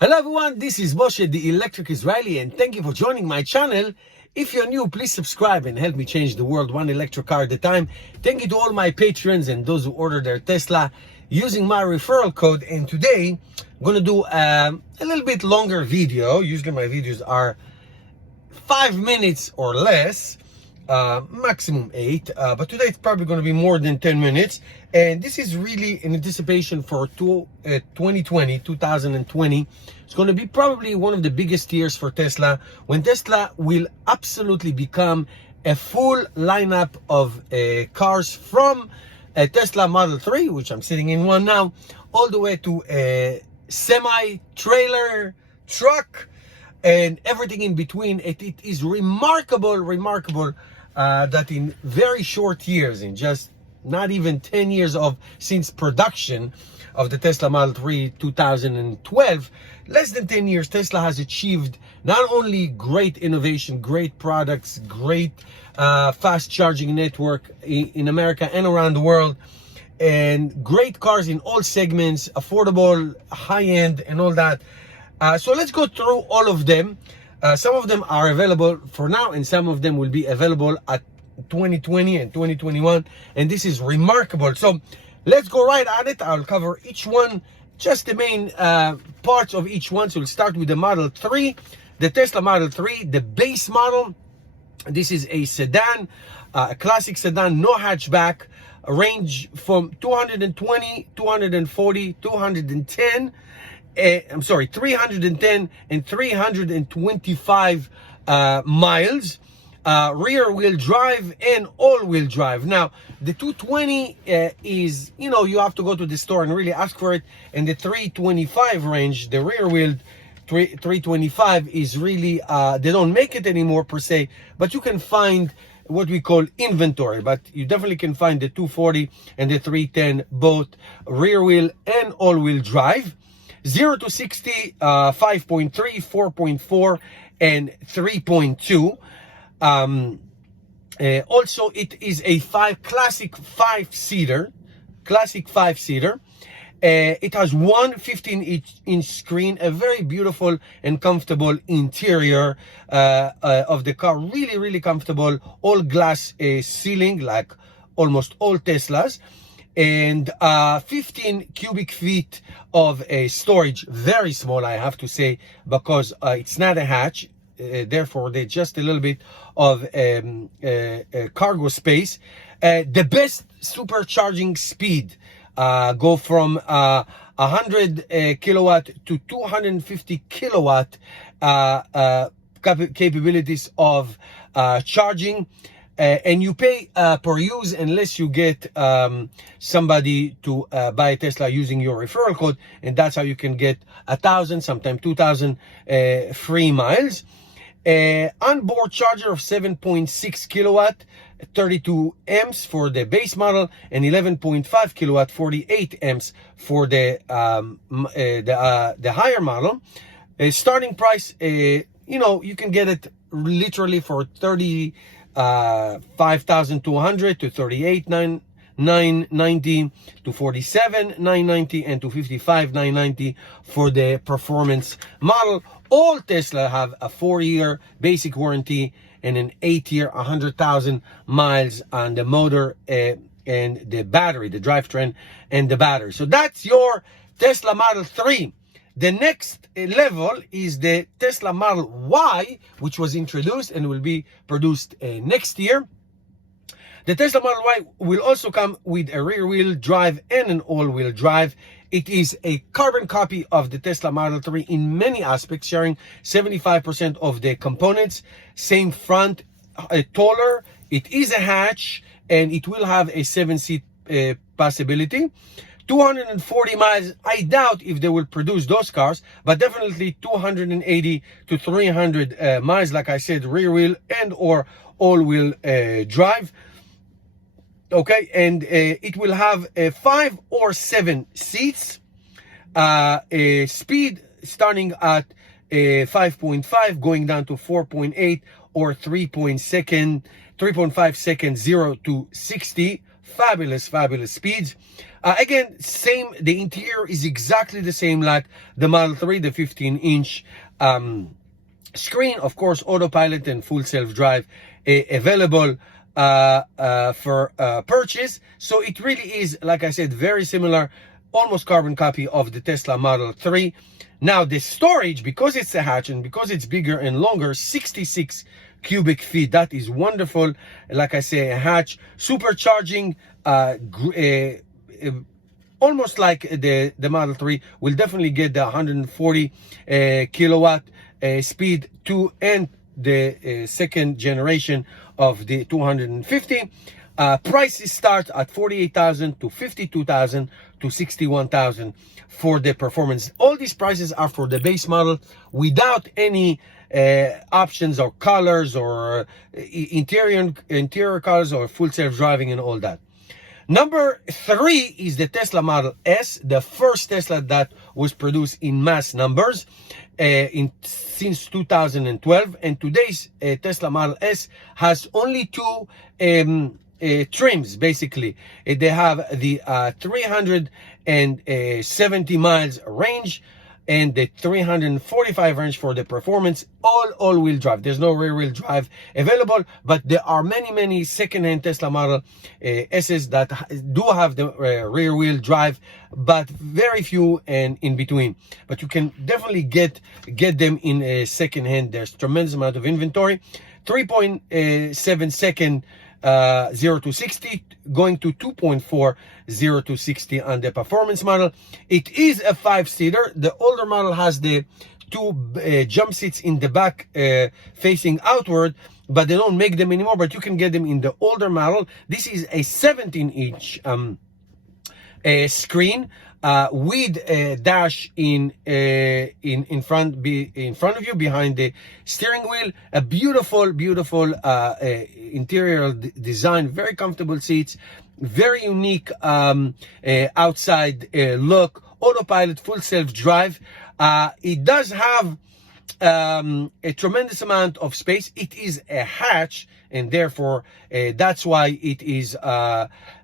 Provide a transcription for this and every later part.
Hello everyone, this is Moshe, the Electric Israeli, and thank you for joining my channel. If you're new, please subscribe and help me change the world one electric car at a time. Thank you to all my patrons and those who order their Tesla using my referral code. And today, I'm going to do a little bit longer video. Usually my videos are 5 minutes or less, maximum 8, but today it's probably going to be more than 10 minutes. And this is really in anticipation for 2020. It's going to be probably one of the biggest years for Tesla, when Tesla will absolutely become a full lineup of cars, from a Tesla Model 3, which I'm sitting in one now, all the way to a semi-trailer truck and everything in between. It is remarkable that in very short years, in just not even 10 years since production of the Tesla Model 3 2012, less than 10 years, Tesla has achieved not only great innovation, great products, great fast charging network in America and around the world, and great cars in all segments, affordable, high-end, and all that. So let's go through all of them. Some of them are available for now, and some of them will be available at 2020 and 2021. And this is remarkable. So let's go right at it. I'll cover each one, just the main parts of each one. So we'll start with the Model 3, the Tesla Model 3, the base model. This is a sedan, a classic sedan, no hatchback, a range from 220, 240, 210. 310 and 325 miles, rear wheel drive and all wheel drive. Now the 220 is, you have to go to the store and really ask for it, and the 325 range, the rear wheel 325, is really they don't make it anymore per se, but you can find what we call inventory. But you definitely can find the 240 and the 310, both rear wheel and all wheel drive. 0 to 60, 5.3, 4.4, and 3.2. Also, it is a classic five-seater. It has one 15-inch screen, a very beautiful and comfortable interior of the car. Really comfortable. All glass ceiling, like almost all Teslas. And 15 cubic feet of storage. Very small, I have to say, because it's not a hatch. Therefore, there's just a little bit of cargo space. The best supercharging speed go from 100 kilowatt to 250 kilowatt capabilities of charging. And you pay per use unless you get somebody to buy a Tesla using your referral code, and that's how you can get 1,000, sometimes 2,000 free miles. Onboard charger of 7.6 kilowatt, 32 amps for the base model, and 11.5 kilowatt, 48 amps for the higher model. Starting price, you can get it literally for 5,200 to 38,990 to 47,990 and to 55,990 for the performance model. All Tesla have a 4-year basic warranty and an 8-year 100,000 miles on the motor and the battery, the drivetrain and the battery. So that's your Tesla Model 3. The next level is the Tesla Model Y, which was introduced and will be produced next year. The Tesla Model Y will also come with a rear-wheel drive and an all-wheel drive. It is a carbon copy of the Tesla Model 3 in many aspects, sharing 75% of the components. Same front, taller. It is a hatch, and it will have a 7-seat possibility. 240 miles, I doubt if they will produce those cars, but definitely 280 to 300 miles, like I said, rear wheel and or all wheel drive. Okay, and it will have 5 or 7 seats, speed starting at 5.5 going down to 4.8 or 3.5 seconds 0 to 60 fabulous speeds. Again, same, the interior is exactly the same like the Model 3, the 15-inch screen. Of course, autopilot and full self-drive available for purchase. So it really is, like I said, very similar, almost carbon copy of the Tesla Model 3. Now the storage, because it's a hatch and because it's bigger and longer, 66 cubic feet. That is wonderful. Like I say, a hatch, supercharging, almost like the Model 3, will definitely get the 140 kilowatt speed 2 and the second generation of the 250. Prices start at 48,000 to 52,000 to 61,000 for the performance. All these prices are for the base model without any options or colors or interior colors or full self-driving and all that. Number 3 is the Tesla Model S, the first Tesla that was produced in mass numbers since 2012. And today's Tesla Model S has only 2 trims, basically. They have the 370 miles range and the 345 range for the performance, all-wheel drive. There's no rear-wheel drive available, but there are many second-hand Tesla Model S's that do have the rear-wheel drive, but very few and in between. But you can definitely get them in a second-hand. There's tremendous amount of inventory. 3.7 second 0 to 60, going to 2.4 0 to 60 on the performance model. It is a 5-seater. The older model has the 2 jump seats in the back facing outward, but they don't make them anymore, but you can get them in the older model. This is a 17-inch screen with a dash in front of you behind the steering wheel. A beautiful interior design, very comfortable seats, very unique outside look, autopilot, full self-drive. It does have a tremendous amount of space. It is a hatch, and therefore that's why it is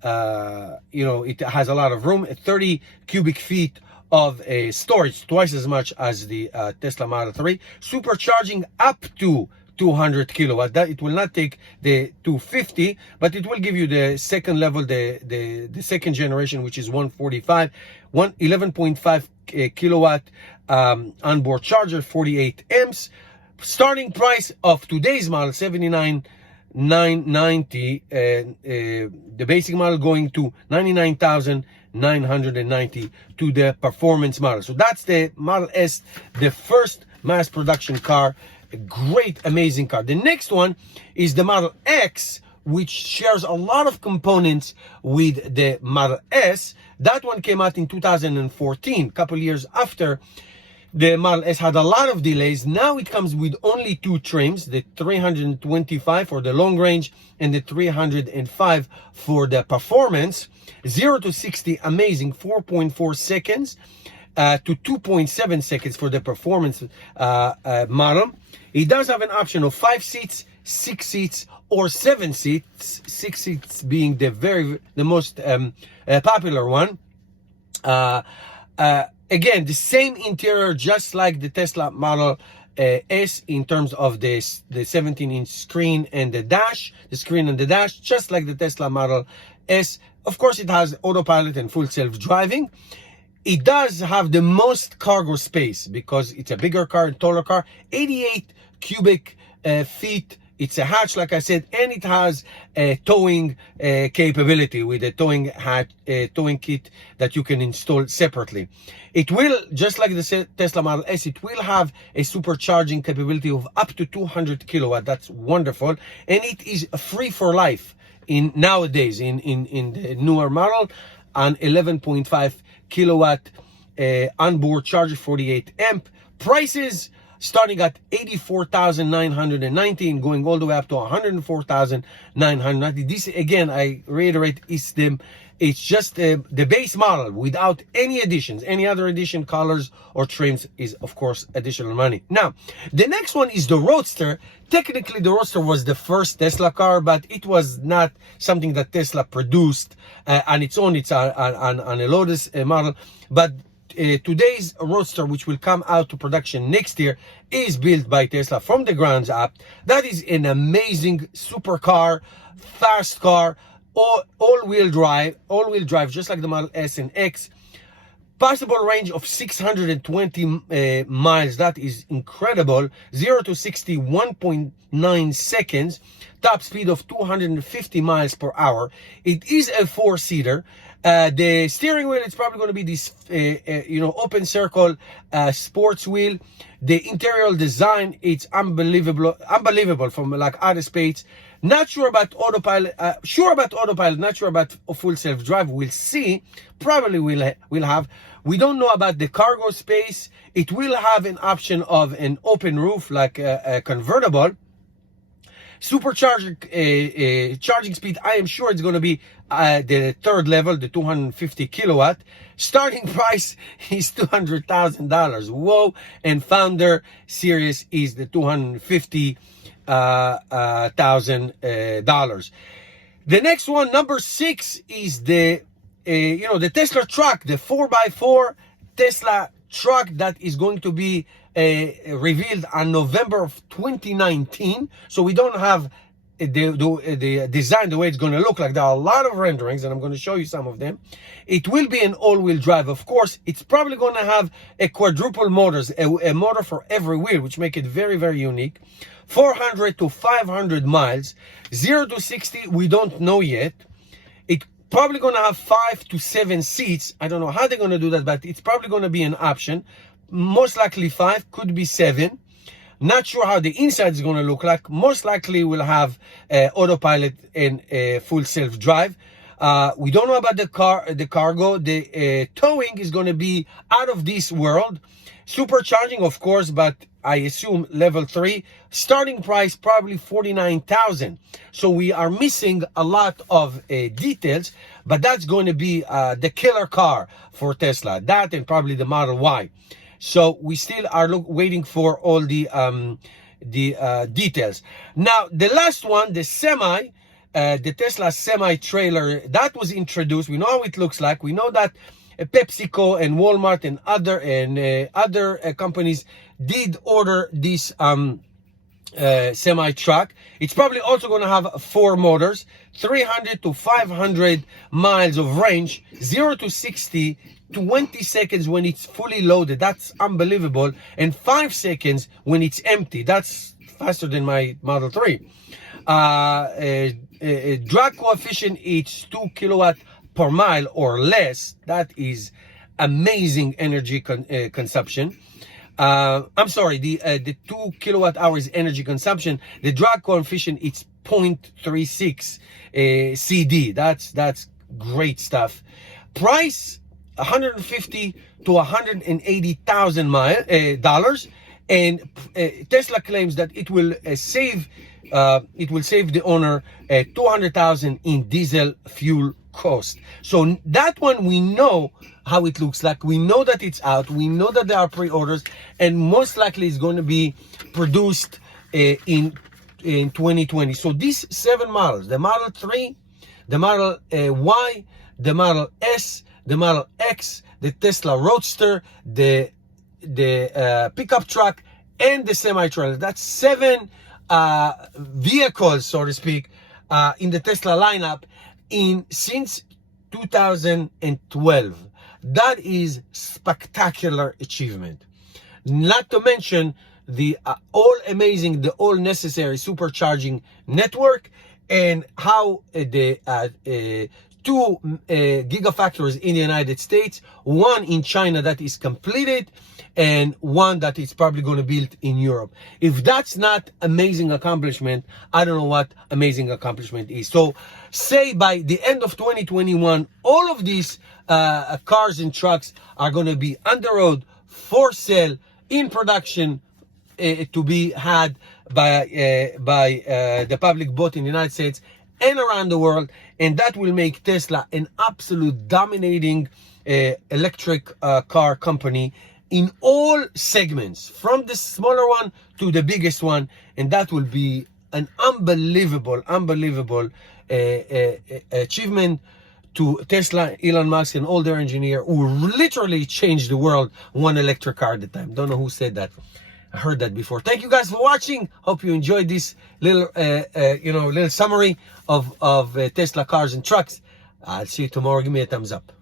it has a lot of room. 30 cubic feet of storage, twice as much as the Tesla Model 3. Supercharging up to 200 kilowatt. That it will not take the 250, but it will give you the second level, the second generation, which is 145, 11.5 kilowatt onboard charger, 48 amps. Starting price of today's model, 79,990, the basic model going to 99,990 to the performance model. So that's the Model S, the first mass production car. A great, amazing car. The next one is the Model X, which shares a lot of components with the Model S. That one came out in 2014, a couple years after the Model S had a lot of delays. Now it comes with only 2 trims, the 325 for the long range and the 305 for the performance. 0 to 60, amazing, 4.4 seconds to 2.7 seconds for the performance model. It does have an option of 5 seats, 6 seats, or 7 seats. 6 seats being the most popular one. Again, the same interior, just like the Tesla Model S in terms of the 17-inch screen and the dash, the screen and the dash, just like the Tesla Model S. Of course, it has autopilot and full self-driving. It does have the most cargo space because it's a bigger car, taller car, 88 cubic feet. It's a hatch, like I said, and it has a towing capability with a towing kit that you can install separately. It will, just like the Tesla Model S, it will have a supercharging capability of up to 200 kilowatt. That's wonderful, and it is free for life nowadays in the newer model, an 11.5 kilowatt onboard charger, 48 amp. Prices starting at 84,990 and going all the way up to 104,990. This, again, I reiterate, is the It's just the base model without any additions. Any other addition, colors or trims is of course additional money. Now, the next one is the Roadster. Technically, the Roadster was the first Tesla car, but it was not something that Tesla produced on its own. It's on a Lotus model. But today's Roadster, which will come out to production next year, is built by Tesla from the ground up. That is an amazing supercar, fast car, all-wheel drive, just like the Model S and X. Possible range of 620 miles. That is incredible. 0 to 60, 1.9 seconds. Top speed of 250 miles per hour. It is a four-seater. The steering wheel, it's probably going to be this, open circle sports wheel. The interior design, it's unbelievable from like outer space. Not sure about autopilot, sure about autopilot, not sure about full self-drive. We'll see. Probably we'll have. We don't know about the cargo space. It will have an option of an open roof, like a convertible. Supercharger charging speed, I am sure it's going to be the third level, the 250 kilowatt. Starting price is $200,000. Whoa. And founder series is the $250,000. The next one, number 6, is the the Tesla truck, the 4x4 Tesla truck that is going to be revealed on November of 2019. So we don't have the design, the way it's going to look like. There are a lot of renderings, and I'm going to show you some of them. It will be an all-wheel drive, of course. It's probably going to have a quadruple motors, a motor for every wheel, which make it very, very unique. 400 to 500 miles. 0 to 60, we don't know yet. It probably going to have 5 to 7 seats. I don't know how they're going to do that, but it's probably going to be an option. Most likely 5, could be 7. Not sure how the inside is going to look like. Most likely we'll have autopilot and full self-drive. We don't know about the cargo. The towing is going to be out of this world. Supercharging, of course, but I assume level 3. Starting price probably $49,000. So we are missing a lot of details, but that's going to be the killer car for Tesla. That and probably the Model Y. So we still are waiting for all the details. Now, the last one, the semi, the Tesla semi-trailer, that was introduced. We know how it looks like. We know that PepsiCo and Walmart and other companies did order this semi-truck. It's probably also going to have 4 motors, 300 to 500 miles of range, 0 to 60, 20 seconds when it's fully loaded. That's unbelievable. And 5 seconds when it's empty. That's faster than my Model 3. Drag coefficient, it's 2 kilowatt per mile or less. That is amazing energy consumption. I'm sorry, the 2 kilowatt hours energy consumption. The drag coefficient, it's 0.36 CD. That's great stuff. Price $150 to $180,000 and Tesla claims that it will save the owner $200,000 in diesel fuel cost. So that one, we know how it looks like. We know that it's out. We know that there are pre-orders, and most likely it's going to be produced in 2020. So these 7 models, the Model 3, the Model Y, the Model S, the Model X, the Tesla Roadster, the pickup truck, and the semi-trailer. That's 7 vehicles, so to speak, in the Tesla lineup since 2012. That is spectacular achievement. Not to mention the all necessary supercharging network, and how the 2 gigafactories in the United States, 1 in China that is completed, and 1 that is probably going to build in Europe. If that's not amazing accomplishment, I don't know what amazing accomplishment is. So say by the end of 2021, all of these cars and trucks are going to be on the road for sale, in production, to be had by the public, both in the United States and around the world, and that will make Tesla an absolute dominating electric car company in all segments, from the smaller one to the biggest one, and that will be an unbelievable achievement to Tesla, Elon Musk, and all their engineers who literally changed the world one electric car at a time. Don't know who said that. I heard that before. Thank you guys for watching. Hope you enjoyed this little, little summary of Tesla cars and trucks. I'll see you tomorrow. Give me a thumbs up.